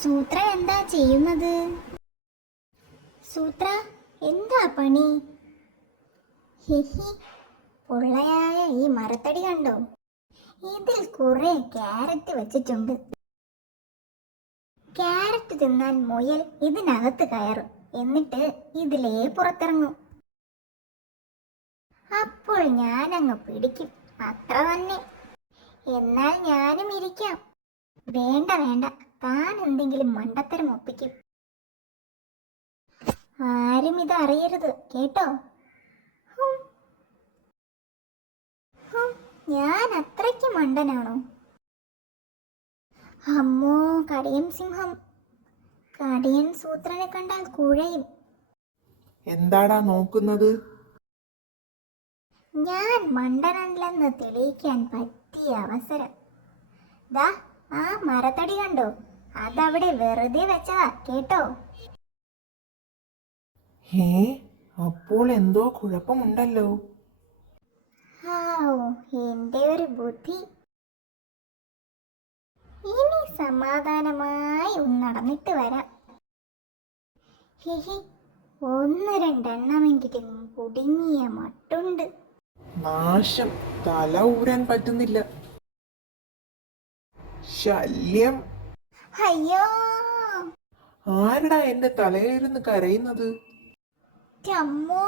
സൂത്ര എന്താ ചെയ്യുന്നത്? സൂത്ര എന്താ പണി? ഹിഹി, പൊള്ളയായ ഈ മരത്തടി കണ്ടോ? ഇതിൽ കുറെ ക്യാരറ്റ് വെച്ചിട്ടുണ്ട്. ക്യാരറ്റ് തിന്നാൻ മുയൽ ഇതിനകത്ത് കയറും, എന്നിട്ട് ഇതിലേ പുറത്തിറങ്ങും. അപ്പോൾ ഞാനങ്ങ് പിടിക്കും, അത്ര തന്നെ. എന്നാൽ ഞാനും ഇരിക്കാം. വേണ്ട വേണ്ട, താൻ എന്തെങ്കിലും മണ്ടത്തരം ഒപ്പിക്കും. ആരും ഇത് അറിയരുത് കേട്ടോ. ഞാൻ അത്രയ്ക്ക് മണ്ടനാണോ? അമ്മോ, കടിയൻ സിംഹം. കടിയൻ സൂത്രനെ കണ്ടാൽ കുഴയും. എന്താടാ നോക്കുന്നത്? ഞാൻ മണ്ടനല്ലെന്ന് തെളിയിക്കാൻ പറ്റിയ അവസരം. ദാ ആ മരത്തടി കണ്ടോ? അതവിടെ വെറുതെ വെച്ചതാ കേട്ടോ. ഹേ, അപ്പോൾ എന്തോ കുഴപ്പമുണ്ടല്ലോ. എന്റെ ഒരു ബുദ്ധി. ഇനി സമാധാനമായി ഒന്ന് നടന്നിട്ട് വരാം. ഹിഹി, ഒന്ന് രണ്ടെണ്ണമെങ്കിലും കുടുങ്ങിയ മട്ടുണ്ട്. നാശം, തല ഊരാൻ പറ്റുന്നില്ല. ശല്യം. അയ്യോ, ആരടാ എന്റെ തലയിരുന്ന് കരയുന്നത്? അമ്മോ,